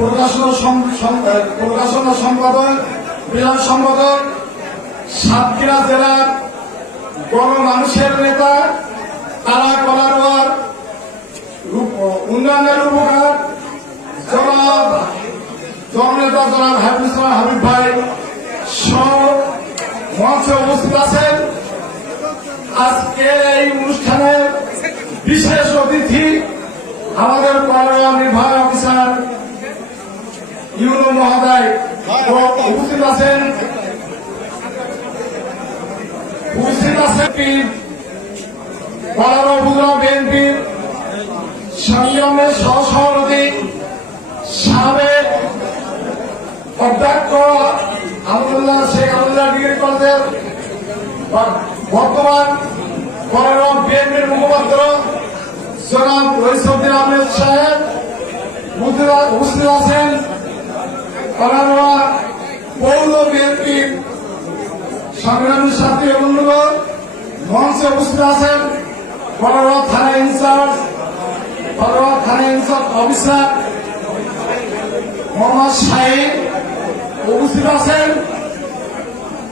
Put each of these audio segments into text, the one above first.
প্রকাশনা সম্পাদক, বিধান সম্পাদক, সাতক্ষীরা জেলার গণমানুষের নেতা, তারা কলারোয়ার উন্নয়নের উপকার জননেতা জনাব হাবিব ভাই সহ মঞ্চে উপস্থিত আছেন। আজকের এই অনুষ্ঠানের বিশেষ অতিথি আমাদের কলারোয়া নির্বাহী অফিসার ইউনো মহোদয় উপস্থিত আছেন। কলারোয়া উপজেলা বিএনপির সংগ্রামের সহসভাপতি সাবেক অধ্যক্ষ শেখ আবদুল্লাহ ডিগ্রি কলেজের বর্তমান কলারোয়া বিএনপির মুখপাত্র জনাব রইসউদ্দিন আহমেদ সাহেব উপস্থিত আছেন। কলারোয়া পৌর বিএনপির সংগ্রামী সাথী বন্ধুগণ মঞ্চে উপস্থিত আছেন। কলারোয়া থানা ইনচার্জ অফিসার মোহাম্মদ শাহিদ উপস্থিত আছেন।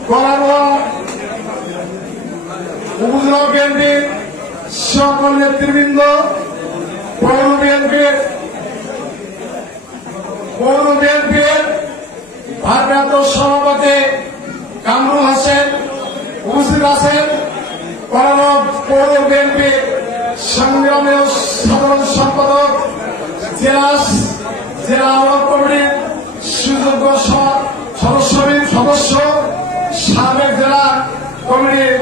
কলারোয়া উপজেলা বিএনপির সকল নেতৃবৃন্দ, পৌর বিএনপির ভারপ্রাপ্ত সভাপতি কামরুল হোসেন উপস্থিত আছেন। কলারোয়া পৌর বিএনপির সংগ্রামী সাধারণ সম্পাদক, জেলা আহ্বায়ক কমিটির সুযোগ্য সদস্য, সাবেক জেলা কমিটির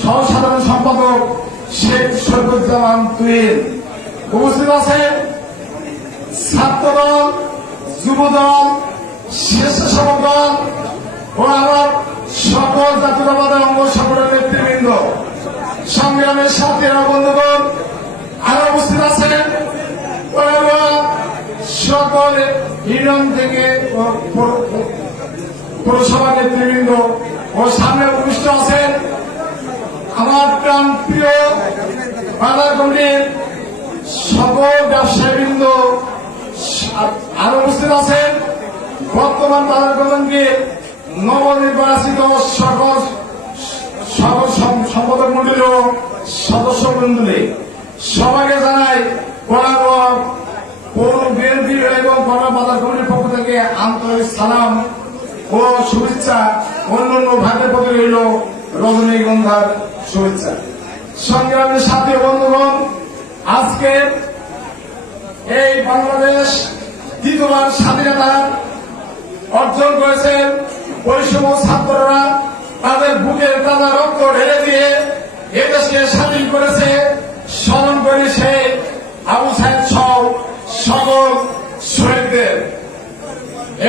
সহ সাধারণ সম্পাদক শেখ সৈফুজ্জামান তুহিন উপস্থিত আছেন। ছাত্রদল, যুবদল, স্বেচ্ছাসেবক দল ও আমার সকল জাতীয়তাবাদের অঙ্গ সংগঠনের নেতৃবৃন্দ, সংগ্রামের সাথে বন্ধুগণ আরো উপস্থিত আছেন। সকল ইউনিয়ন থেকে পৌরসভা নেতৃবৃন্দ ও সামনে উপস্থিত আছেন আমার প্রাণ প্রিয় বাজার কমিটির সকল ব্যবসায়ীবৃন্দ আরো উপস্থিত আছেন। বর্তমান বাজার কমিটির নবনির্বাচিত সকল সম্পাদক মন্ডলী ও সদস্য মন্ডলী সবাইকে জানাই কলারোয়া পৌর বিএনপি এবং কলারোয়া বাজার কমিটির পক্ষ থেকে আন্তরিক সালাম ও শুভেচ্ছা। অন্যান্য ভাগের প্রতি রইল রজনীগন্ধার শুভেচ্ছা। সংগ্রামের সাথী বন্ধুগণ, আজকে এই বাংলাদেশ দ্বিতীয়বার স্বাধীনতা অর্জন করেছেন বৈষম্য ছাত্ররা তাদের বুকের তাজা রক্ত ঢেলে দিয়ে এদেশকে স্বাধীন করেছে। স্মরণ করি সেই আবু সাইদ সহ সকল শহীদদের,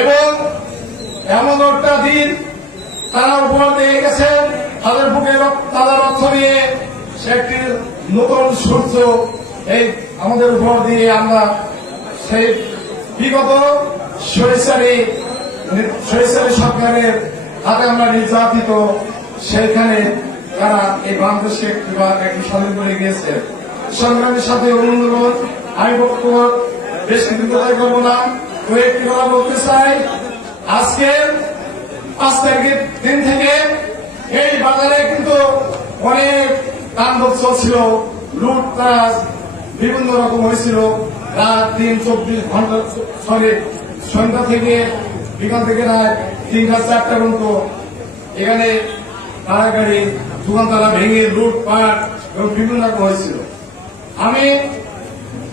এবং এমন একটা দিন তারা উপহার দিয়ে গেছেন তাদের বুকে তাজা রক্ত নিয়ে। সে একটি নতুন সূর্য এই আমাদের উপহার দিয়ে আমরা সেই বিগত স্বৈরাচারী সরকারের হাতে আমরা নির্যাতিত, সেইখানে তারা এই বাংলাদেশকে একটি স্বাধীন করে গিয়েছে। সংগ্রামের সাথে অনুমোদন আমি বক্তব্য বেশ কিছু কথা করবো না, তো একটি কথা বলতে চাই। আজকে 5 তারিখের দিন থেকে এই বাজারে কিন্তু অনেক তাণ্ডব চলছিল, লুটতরাজ বিভিন্ন রকম হয়েছিল। রাত 3-24 ঘন্টা সন্ধ্যা থেকে বিকাল থেকে রাত 3টা-4টা পর্যন্ত এখানে কারাগারি দোকান তারা ভেঙে লুটপাট এবং বিভিন্ন রকম হয়েছিল। আমি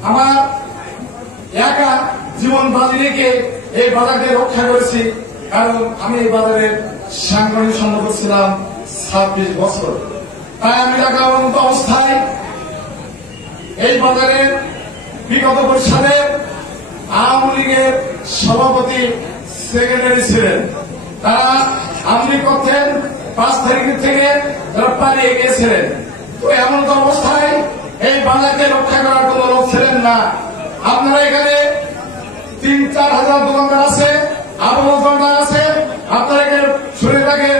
আমার একা জীবন বাজি রেখে এই বাজারকে রক্ষা করেছি, কারণ আমি এই বাজারের সাংগঠনিক সম্পাদক ছিলাম 26 বছর। তাই আমি রাখার মতো অবস্থায় এই বাজারের বিগত পরিষদে আওয়ামী লীগের সভাপতি সেক্রেটারি ছিলেন। তারা আওয়ামী লীগ করতেন, 5 তারিখ থেকে তারা পালিয়ে গিয়েছিলেন। তো এমন তো অবস্থায় এই বাজারকে রক্ষা করার কোন লোক ছিলেন না। আপনারা এখানে 3-4 হাজার দোকানদার আছে, আবহাওয়া দোকানদার আছে, আপনারা এখানে শুনে থাকেন।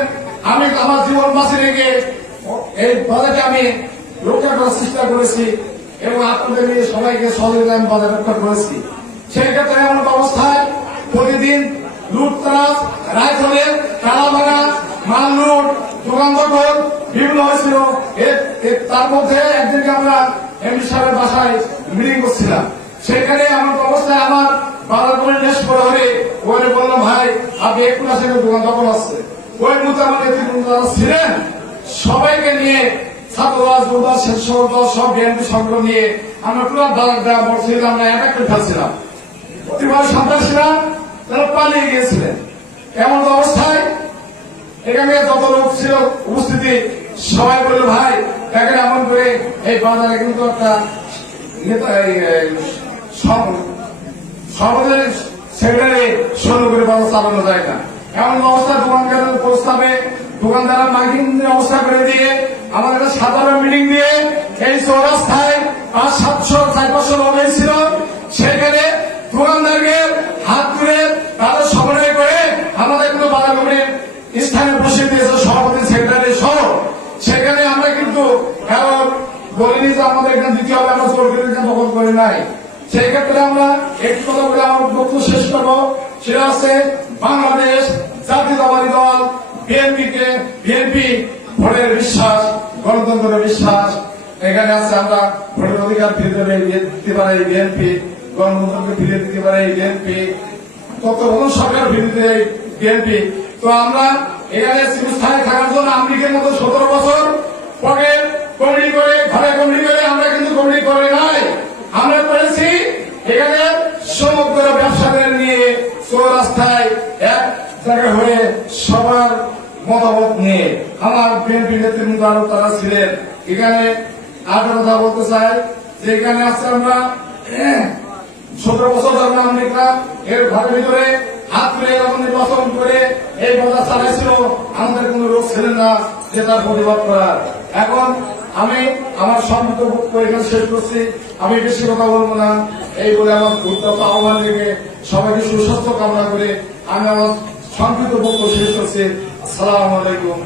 আমি আমার জীবন বাঁচি রেখে এই বাজারকে আমি রক্ষা করার চেষ্টা করেছি এবং আপনাদের নিয়ে সবাইকে সহযোগিতা আমি বাজার রক্ষা করেছি। সেই ক্ষেত্রে এমন অবস্থায় প্রতিদিন লুটতরাজ, রায়ফলের কালাভাঙা, মাল লুট, দোকান দখল বিভিন্ন হয়েছিল। তার মধ্যে একদিনকে আমরা এমডি সাহেবের বাসায় মিটিং করছিলাম। সেখানে আমার অবস্থায় আমার বাজার করে নেশ পরে হলে ওখানে বললাম, ভাই আপনি একটু আসেন, দোকান দখল আসছে। ওই মুহূর্তে আমার নেতৃত্ব যারা ছিলেন সবাইকে নিয়ে ছাত্ররা, যুবদল, স্বেচ্ছাসেবক দল, সব বিএনপি সংগঠন নিয়ে আমরা পুরো বাজার গ্রাম বলছিলাম, আমরা অ্যাটাক করে ফেলছিলাম। প্রতিবার সন্ত্রাসীরা তারা পালিয়ে গিয়েছিলেন। এমন অবস্থায় এখানে যত লোক ছিল উপস্থিতি সবাই বলল, ভাই দেখেন এমন করে এই বাজারে কিন্তু একটা নেতা সমাজের সেক্রেটারি শুরু করে বাজার চালানো যায় না। এমন অবস্থায় দোকানদারের প্রস্তাবে দোকানদাররা মাইকিং অবস্থা করে দিয়ে আমাদের একটা সাধারণ মিটিং দিয়ে এই চৌরাস্তায় 500-700 লোক ছিল। সেখানে দোকানদারকে হাত ধরে তাদের সমন্বয় করে আমাদের কিন্তু বাজার কমিটির স্থানে বসে দিয়েছে সভাপতি, সেক্রেটারি সহ। সেখানে আমরা কিন্তু কারণ বলিনি যে আমাদের এখানে দিতে হবে, আমরা জোর করে দখল করে নাই। সেই ক্ষেত্রে আমরা একটু কথা বলে আমার বক্তব্য শেষ করবো। সেটা হচ্ছে বাংলাদেশ জাতীয়তাবাদী দল বিএনপি ভোটের বিশ্বাস, গণতন্ত্রের বিশ্বাস এখানে আছে। আমরা ভোটের অধিকার ফিরে দিতে পারে বিএনপি, গণতন্ত্রকে ফিরে দিতে পারে বিএনপি, তত্ত্বাবধায়ক সরকার ফিরে দিতে বিএনপি। তো আমরা এখানে স্থায়ী থাকার জন্য আমেরিকার মতো 17 বছর পরে কমিটি করে, ঘরে কমিটি করে, আমরা কিন্তু কমিটি করে নাই। আমরা করেছি এখানে সমগ্র ব্যবসাদের নিয়ে চৌরাস্তায় এক জায়গায় হয়ে সবার মতামত নিয়ে। আমার বিএনপি নেতৃবৃন্দ আরো তারা ছিলেন এখানে। আর কথা বলতে চাই যে এখানে আছে আমরা 17 বছর ধরে আমেরিকা এর ঘরের ভিতরে হাত তুলে এরকম নির্বাচন করে এই বাজার চালাইছিল। আমাদের কোন লোক ছিলেন না যে তার প্রতিবাদ করার। এখন আমি আমার সম্মত বক্তব্য এখানে শেষ করছি। আমি বেশি কথা বলবো না এই বলে আমার গুরুত্ব আহ্বান রেখে সবাইকে সুস্বাস্থ্য কামনা করে আমি আমার সংক্ষিপ্ত বক্তব্য শেষ করছি। আসসালামু আলাইকুম।